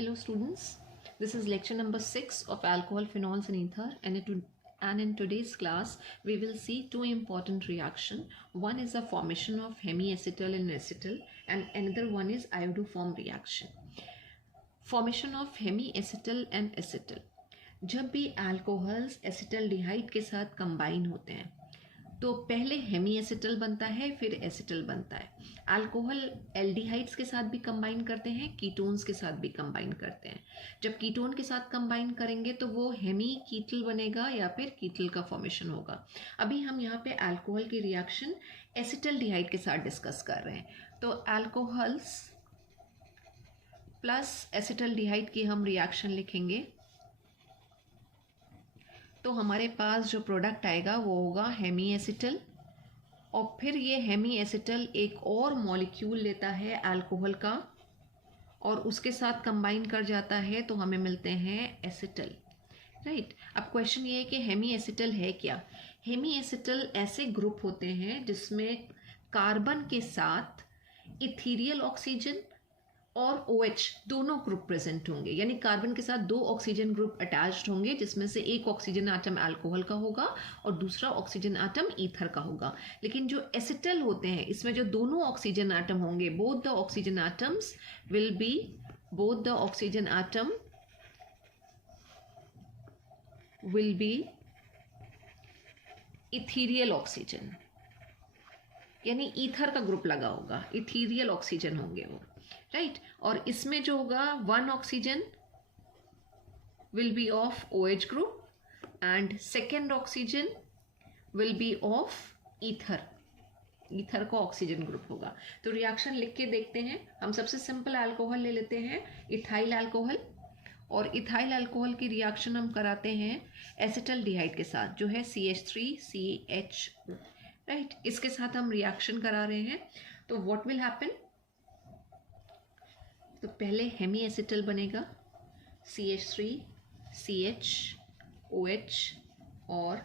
Hello students, this is lecture number 6 of alcohol, phenols and ether, and in today's class we will see two important reactions. One is the formation of hemiacetal and acetal and another one is iodoform reaction. Formation of hemiacetal and acetal. जब भी alcohols acetaldehyde के साथ combine होते हैं तो पहले Hemy acetal बनता है फिर एसिटल बनता है. अल्कोहल एल्डिहाइड्स के साथ भी कंबाइन करते हैं, कीटोन्स के साथ भी कंबाइन करते हैं. जब कीटोन के साथ कंबाइन करेंगे तो वो हेमी कीटल बनेगा या फिर कीटल का फॉर्मेशन होगा. अभी हम यहाँ पे अल्कोहल की रिएक्शन एसिटल्डिहाइड के साथ डिस्कस कर रहे हैं. तो अल्कोहल्स प्लस एसिटल्डिहाइड की हम रिएक्शन लिखेंगे तो हमारे पास जो प्रोडक्ट आएगा वो होगा हेमी एसिटल और फिर ये हेमी एसिटल एक और मॉलिक्यूल लेता है अल्कोहल का और उसके साथ कंबाइन कर जाता है तो हमें मिलते हैं एसिटल. राइट. अब क्वेश्चन ये है कि हेमी एसिटल है क्या. हेमी एसिटल ऐसे ग्रुप होते हैं जिसमें कार्बन के साथ इथीरियल ऑक्सीजन और OH दोनों ग्रुप प्रेजेंट होंगे, यानी कार्बन के साथ दो ऑक्सीजन ग्रुप अटैच्ड होंगे जिसमें से एक ऑक्सीजन आटम अल्कोहल का होगा और दूसरा ऑक्सीजन आटम ईथर का होगा. लेकिन जो एसिटल होते हैं इसमें जो दोनों ऑक्सीजन आटम होंगे both the oxygen atoms will be ethereal oxygen, यानी ईथर का ग्रुप लगा होगा, इथीरियल ऑक्सीजन होंगे वो. राइट. और इसमें जो होगा one oxygen will be of OH group and second oxygen will be of ether. Ether का ऑक्सीजन ग्रुप होगा. तो रिएक्शन लिख के देखते हैं. हम सबसे सिंपल अल्कोहल ले लेते हैं, इथाइल अल्कोहल, और इथाइल अल्कोहल की रिएक्शन हम कराते हैं एसिटल्डिहाइड के साथ जो है CH3CHO. राइट. इसके साथ हम रिएक्शन करा रहे हैं. तो व्हाट विल हैपन. तो पहले हेमी एसिटल बनेगा CH3CHOH और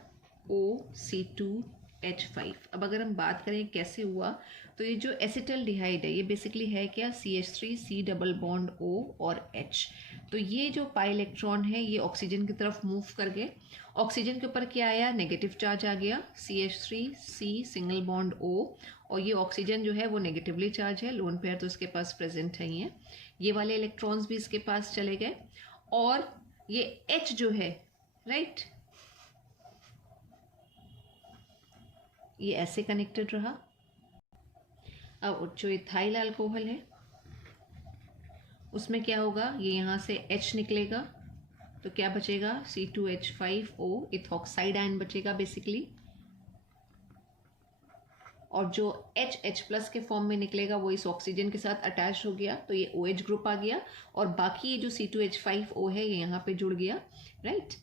OC2H5. अब अगर हम बात करें कैसे हुआ तो ये जो एसिटल्डिहाइड है ये बेसिकली है क्या, CH3C डबल बॉन्ड O और H. तो ये जो पाई इलेक्ट्रॉन है ये ऑक्सीजन की तरफ मूव कर गए. ऑक्सीजन के ऊपर क्या आया, नेगेटिव चार्ज आ गया, CH3C सिंगल बॉन्ड O, और ये ऑक्सीजन जो है वो नेगेटिवली चार्ज है, लोन पेयर तो इसके पास प्रेजेंट है ही है. ये वाले इलेक्ट्रॉन्स भी इसके पास चले गए और ये H जो है, राइट, ये ऐसे कनेक्टेड रहा. अब जो इथाइल अल्कोहल है उसमें क्या होगा, ये यहाँ से H निकलेगा तो क्या बचेगा, C2H5O इथॉक्साइड आयन बचेगा बेसिकली, और जो H प्लस के फॉर्म में निकलेगा वो इस ऑक्सीजन के साथ अटैच हो गया तो ये OH ग्रुप आ गया और बाकी ये जो C2H5O है ये यहाँ पे जुड़ गया. राइट.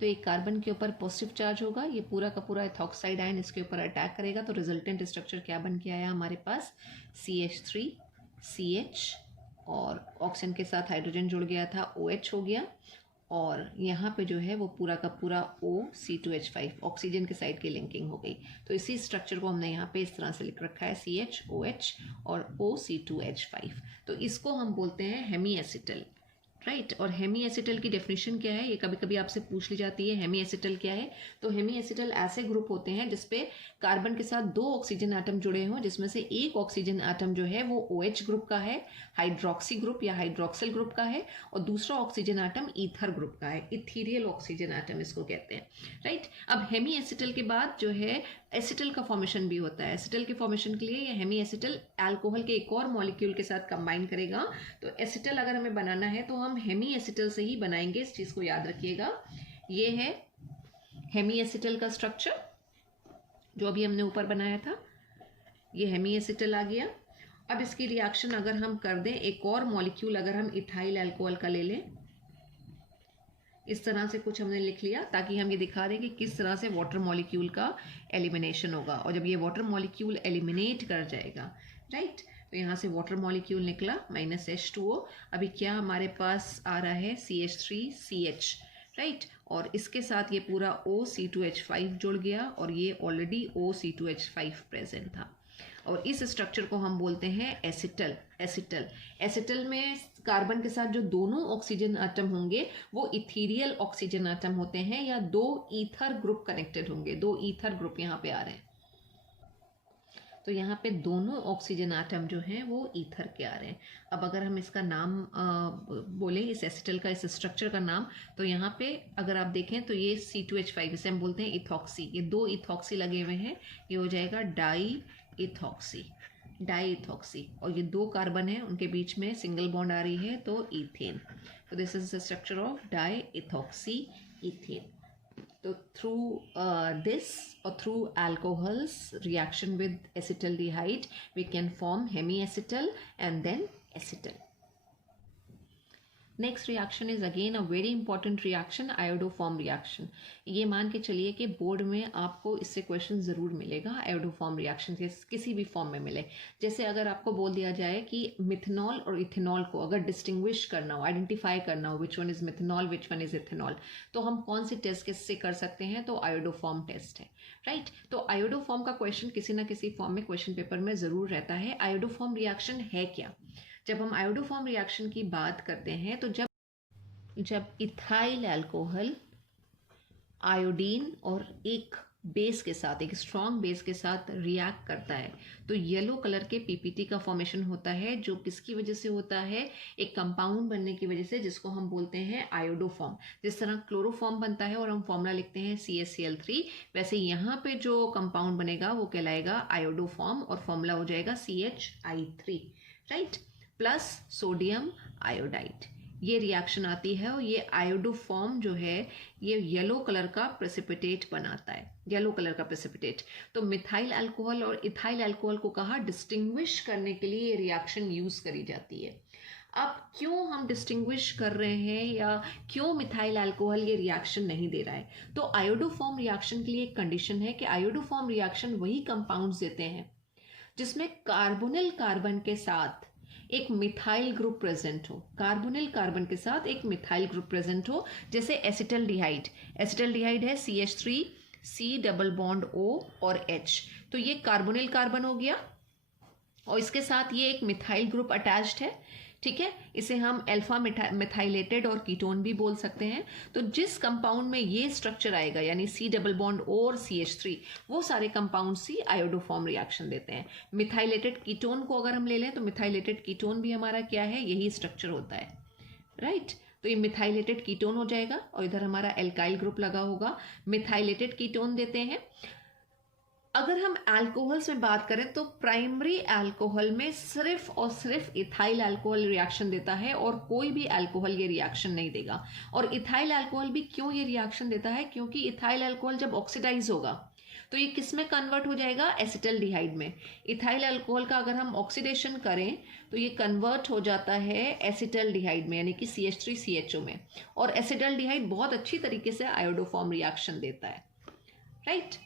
तो एक कार्बन के ऊपर पॉजिटिव चार्ज होगा, ये पूरा का पूरा इथॉक्साइड आयन इसके ऊपर अटैक करेगा तो रिजल्टेंट स्ट्रक्चर क्या बन के आया हमारे पास, CH3CH और ऑक्सीजन के साथ हाइड्रोजन जुड़ गया था, OH हो गया, और यहाँ पे जो है वो पूरा का पूरा OC2H5 ऑक्सीजन के साइड की लिंकिंग हो गई. तो इसी स्ट्रक्चर को हमने यहाँ पे इस तरह से लिख रखा है, CHOH और OC2H5. तो इसको हम बोलते हैं हेमी एसिटल. राइट. और हेमी एसिटल की डेफिनेशन क्या है, ये कभी कभी आपसे पूछ ली जाती है, हेमी एसिटल क्या है. तो हेमी एसिटल ऐसे ग्रुप होते हैं जिसपे कार्बन के साथ दो ऑक्सीजन आटम जुड़े हों जिसमें से एक ऑक्सीजन आटम जो है वो OH ग्रुप का है, हाइड्रोक्सी ग्रुप या हाइड्रोक्सिल ग्रुप का है, और दूसरा ऑक्सीजन आटम ईथर ग्रुप का है, इथीरियल ऑक्सीजन आटम इसको कहते हैं. राइट. अब हेमी एसिटल के बाद जो है एसिटल का फॉर्मेशन भी होता है. एसिटल के फॉर्मेशन के लिए ये हेमी एसिटल अल्कोहल के एक और मॉलिक्यूल के साथ कंबाइन करेगा. तो एसिटल अगर हमें बनाना है तो हम हेमी एसिटल से ही बनाएंगे, इस चीज को याद रखिएगा. ये है हेमी एसिटल का स्ट्रक्चर जो अभी हमने ऊपर बनाया था, ये हेमी एसिटल आ गया. अब इसकी रिएक्शन अगर हम कर दें, एक और मॉलिक्यूल अगर हम इथाइल अल्कोहल का ले लें, इस तरह से कुछ हमने लिख लिया ताकि हम ये दिखा दें कि किस तरह से वाटर मॉलिक्यूल का एलिमिनेशन होगा. और जब ये वाटर मॉलिक्यूल एलिमिनेट कर जाएगा, राइट, तो यहाँ से वाटर मॉलिक्यूल निकला -H2O. अभी क्या हमारे पास आ रहा है, CH3CH. राइट. और इसके साथ ये पूरा OC2H5 जुड़ गया और ये ऑलरेडी OC2H5 प्रेजेंट था. और इस स्ट्रक्चर को हम बोलते हैं एसिटल। एसिटल एसिटल में कार्बन के साथ जो दोनों ऑक्सीजन एटम होंगे वो इथीरियल ऑक्सीजन एटम होते हैं, या दो ईथर ग्रुप कनेक्टेड होंगे, दो ईथर ग्रुप यहाँ पे आ रहे हैं। तो यहाँ पे दोनों ऑक्सीजन एटम जो हैं वो ईथर के आ रहे हैं। अब अगर हम इसका नाम बोलें, इस एसिटल का, इस स्ट्रक्चर का नाम, तो यहाँ पे अगर आप देखें तो ये C2H5, इसे हम बोलते हैं इथॉक्सी। ये दो इथॉक्सी लगे हुए हैं, ये हो जाएगा डाई इथॉक्सी, डाई इथॉक्सी। और ये दो कार्बन है, उनके बीच में सिंगल बॉन्ड आ रही है, तो ईथेन। तो this is the structure of diethoxy ethane. तो through this or through alcohols reaction with acetaldehyde we can form hemiacetal and then acetal. Next reaction is again a very important reaction, iodoform reaction. ये मान के चलिए कि board में आपको इससे question ज़रूर मिलेगा, आयोडोफॉर्म रिएक्शन के किसी भी फॉर्म में मिले। जैसे अगर आपको बोल दिया जाए कि मिथेनॉल और इथेनॉल को अगर डिस्टिंग्विश करना हो, आइडेंटिफाई करना हो, which one is methanol which one is ethanol, तो हम कौन सी टेस्ट किससे कर सकते हैं? तो आयोडोफॉर्म टेस्ट है, राइट। तो आयोडोफॉर्म का क्वेश्चन किसी ना किसी फॉर्म में क्वेश्चन पेपर में ज़रूर रहता है। आयोडोफॉर्म रिएक्शन है क्या? जब हम आयोडोफॉर्म रिएक्शन की बात करते हैं तो जब इथाइल अल्कोहल आयोडीन और एक बेस के साथ, एक स्ट्रॉन्ग बेस के साथ रिएक्ट करता है तो येलो कलर के पीपीटी का फॉर्मेशन होता है, जो किसकी वजह से होता है? एक कंपाउंड बनने की वजह से, जिसको हम बोलते हैं आयोडोफॉर्म। जिस तरह क्लोरोफॉर्म बनता है और हम फॉर्मूला लिखते हैं CaCl3, वैसे यहाँ पे जो कंपाउंड बनेगा वो कहलाएगा आयोडोफॉर्म और फॉर्मूला हो जाएगा CHI3, right, plus sodium iodide. ये रिएक्शन आती है और ये आयोडोफॉर्म जो है ये येलो कलर का प्रेसिपिटेट बनाता है, येलो कलर का प्रेसिपिटेट। तो मिथाइल अल्कोहल और इथाइल अल्कोहल को कहा डिस्टिंग्विश करने के लिए ये रिएक्शन यूज करी जाती है। अब क्यों हम डिस्टिंग्विश कर रहे हैं या क्यों मिथाइल अल्कोहल ये रिएक्शन नहीं दे रहा है? तो आयोडोफॉर्म रिएक्शन के लिए एक कंडीशन है कि आयोडोफॉर्म रिएक्शन वही कंपाउंड्स देते हैं जिसमें कार्बोनिल कार्बन के साथ एक मिथाइल ग्रुप प्रेजेंट हो, कार्बोनिल कार्बन के साथ एक मिथाइल ग्रुप प्रेजेंट हो। जैसे एसिटल्डिहाइड, एसिटल्डिहाइड है CH3 C double bond O और H, तो ये कार्बोनिल कार्बन हो गया और इसके साथ ये एक मिथाइल ग्रुप अटैच्ड है, ठीक है। इसे हम अल्फा मिथाइलेटेड और कीटोन भी बोल सकते हैं। तो जिस कंपाउंड में ये स्ट्रक्चर आएगा यानी C डबल बॉन्ड O और CH3, वो सारे कंपाउंड सी आयोडोफॉर्म रिएक्शन देते हैं। मिथाइलेटेड कीटोन को अगर हम ले लें तो मिथाइलेटेड कीटोन भी हमारा क्या है? यही स्ट्रक्चर होता है, राइट। तो ये मिथाइलेटेड कीटोन हो जाएगा और इधर हमारा एल्काइल ग्रुप लगा होगा, मिथाइलेटेड कीटोन देते हैं। अगर हम अल्कोहल्स में बात करें तो प्राइमरी अल्कोहल में सिर्फ और सिर्फ इथाइल अल्कोहल रिएक्शन देता है और कोई भी अल्कोहल ये रिएक्शन नहीं देगा। और इथाइल अल्कोहल भी क्यों ये रिएक्शन देता है? क्योंकि इथाइल अल्कोहल जब ऑक्सीडाइज होगा तो ये किस में कन्वर्ट हो जाएगा? एसिटल्डिहाइड में। इथाइल अल्कोहल का अगर हम ऑक्सीडेशन करें तो ये कन्वर्ट हो जाता है एसिटल्डिहाइड में, यानी कि CH3CHO में। और एसिटल्डिहाइड बहुत अच्छी तरीके से आयोडोफॉर्म रिएक्शन देता है, राइट।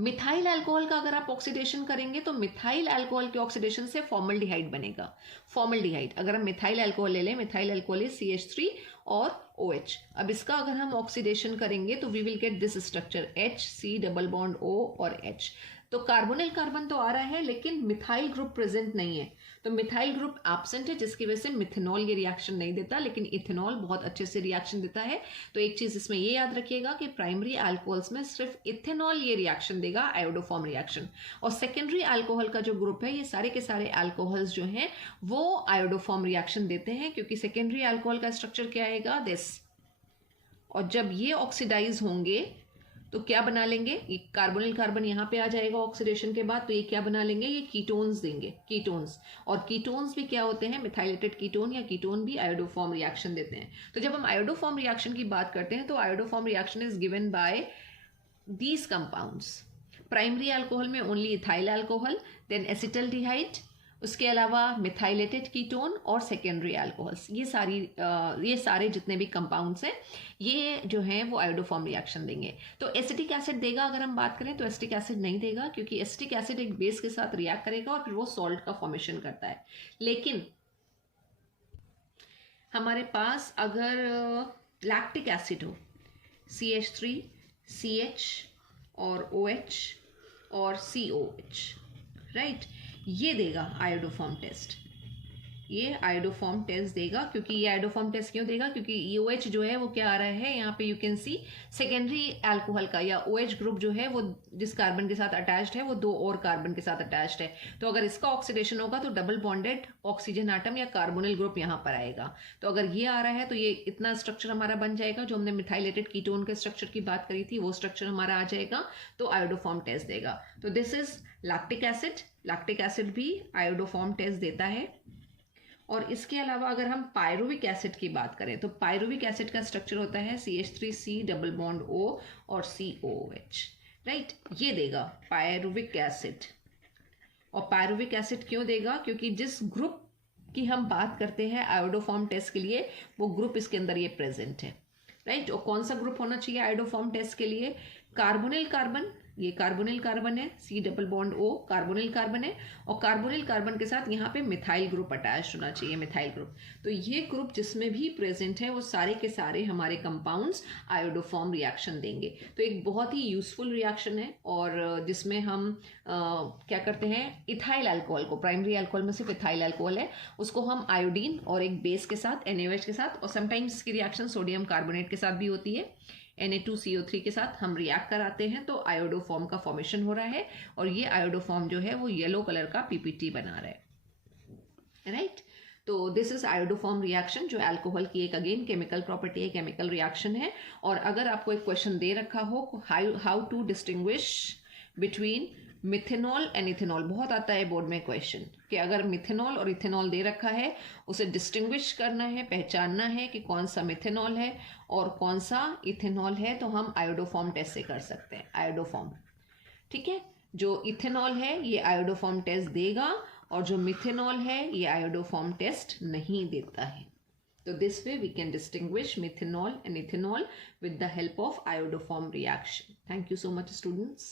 मिथाइल अल्कोहल का अगर आप ऑक्सीडेशन करेंगे तो मिथाइल अल्कोहल के ऑक्सीडेशन से फॉर्मल्डिहाइड बनेगा। फॉर्मल्डिहाइड अगर हम मिथाइल अल्कोहल ले लें, मिथाइल अल्कोहल है CH3 और OH। अब इसका अगर हम ऑक्सीडेशन करेंगे तो we will get this structure H C double bond O और H। तो कार्बोनिल कार्बन तो आ रहा है लेकिन मिथाइल ग्रुप प्रेजेंट नहीं है, तो मिथाइल ग्रुप एब्सेंट है, जिसकी वजह से मिथेनॉल ये रिएक्शन नहीं देता, लेकिन इथेनॉल बहुत अच्छे से रिएक्शन देता है। तो एक चीज इसमें ये याद रखिएगा कि प्राइमरी अल्कोहल्स में सिर्फ इथेनॉल ये रिएक्शन देगा, आयोडोफॉर्म रिएक्शन। और सेकेंडरी अल्कोहल का जो ग्रुप है, ये सारे के सारे अल्कोहल्स जो हैं वो आयोडोफॉर्म रिएक्शन देते हैं, क्योंकि सेकेंडरी अल्कोहल का स्ट्रक्चर क्या आएगा? दिस। और जब ये ऑक्सीडाइज होंगे तो क्या बना लेंगे? ये कार्बोनिल कार्बन यहाँ पे आ जाएगा ऑक्सीडेशन के बाद, तो ये क्या बना लेंगे? ये कीटोन्स देंगे, कीटोन्स। और कीटोन्स भी क्या होते हैं? मिथाइलेटेड कीटोन या कीटोन भी आयोडोफॉर्म रिएक्शन देते हैं। तो जब हम आयोडोफॉर्म रिएक्शन की बात करते हैं तो iodoform reaction is given by these compounds. Primary alcohol में only ethyl alcohol, then acetaldehyde, उसके अलावा मिथाइलेटेड कीटोन और सेकेंडरी अल्कोहल्स। ये सारे जितने भी कंपाउंड्स हैं ये जो हैं वो आयोडोफॉर्म रिएक्शन देंगे। तो एसिटिक एसिड देगा अगर हम बात करें तो एसिटिक एसिड नहीं देगा, क्योंकि एसिटिक एसिड एक बेस के साथ रिएक्ट करेगा और फिर वो सॉल्ट का फॉर्मेशन करता है। लेकिन हमारे पास अगर लैक्टिक एसिड हो, CH3CH और OH और COH, राइट। ये देगा आयोडोफॉर्म टेस्ट, ये आयोडोफॉर्म टेस्ट देगा। क्योंकि ये आयोडोफॉर्म टेस्ट क्यों देगा? क्योंकि OH जो है वो क्या आ रहा है यहाँ पे, you can see secondary alcohol का या OH ग्रुप जो है वो जिस कार्बन के साथ अटैच्ड है वो 2 और कार्बन के साथ अटैच्ड है। तो अगर इसका ऑक्सीडेशन होगा तो डबल बॉन्डेड ऑक्सीजन आटम या कार्बोनिल ग्रुप यहाँ पर आएगा। तो अगर ये आ रहा है तो ये इतना स्ट्रक्चर हमारा बन जाएगा। जो हमने मिथाइलेटेड कीटोन के स्ट्रक्चर की बात करी थी वो स्ट्रक्चर हमारा आ जाएगा, तो आयोडोफॉर्म टेस्ट देगा। तो this is lactic acid. Lactic acid भी आयोडोफॉर्म टेस्ट देता है। और इसके अलावा अगर हम पायरुविक एसिड की बात करें तो पायरुविक एसिड का स्ट्रक्चर होता है CH3C डबल बॉन्ड O और COOH, राइट। ये देगा पायरुविक एसिड। और पायरुविक एसिड क्यों देगा? क्योंकि जिस ग्रुप की हम बात करते हैं आयोडोफॉर्म टेस्ट के लिए वो ग्रुप इसके अंदर ये प्रेजेंट है, राइट। और कौन सा ग्रुप होना चाहिए आयोडोफॉर्म टेस्ट के लिए? कार्बोनिल कार्बन, ये कार्बोनिल कार्बन है, C double bond O carbonyl carbon है। और कार्बोनिल कार्बन के साथ यहाँ पे मिथाइल ग्रुप अटैच होना चाहिए, मिथाइल ग्रुप। तो ये ग्रुप जिसमें भी प्रेजेंट है वो सारे के सारे हमारे कंपाउंड्स आयोडोफॉर्म रिएक्शन देंगे। तो एक बहुत ही यूजफुल रिएक्शन है और जिसमें हम क्या करते हैं, इथाइल अल्कोहल को, प्राइमरी अल्कोहल में सिर्फ इथाइल अल्कोहल है, उसको हम आयोडीन और एक बेस के साथ NaOH के साथ, और समटाइम्स इसकी रिएक्शन सोडियम कार्बोनेट के साथ भी होती है, Na2CO3 के साथ हम रिएक्ट कराते हैं तो आयोडोफॉर्म का फॉर्मेशन हो रहा है। और ये आयोडोफॉर्म जो है वो येलो कलर का PPT बना रहा है, राइट। तो दिस इज आयोडोफॉर्म रिएक्शन जो अल्कोहल की एक अगेन केमिकल प्रॉपर्टी है, केमिकल रिएक्शन है। और अगर आपको एक क्वेश्चन दे रखा हो how to distinguish between methanol and ethanol, बहुत आता है बोर्ड में क्वेश्चन कि अगर मिथेनॉल और इथेनॉल दे रखा है उसे डिस्टिंग्विश करना है, पहचानना है कि कौन सा मिथेनॉल है और कौन सा इथेनॉल है, तो हम आयोडोफॉर्म टेस्ट से कर सकते हैं। आयोडोफॉर्म, ठीक है। जो इथेनॉल है ये आयोडोफॉर्म टेस्ट देगा और जो मिथेनॉल है ये आयोडोफॉर्म टेस्ट नहीं देता है। तो this way we can distinguish methanol and ethanol with the help of iodoform reaction. Thank you so much, students.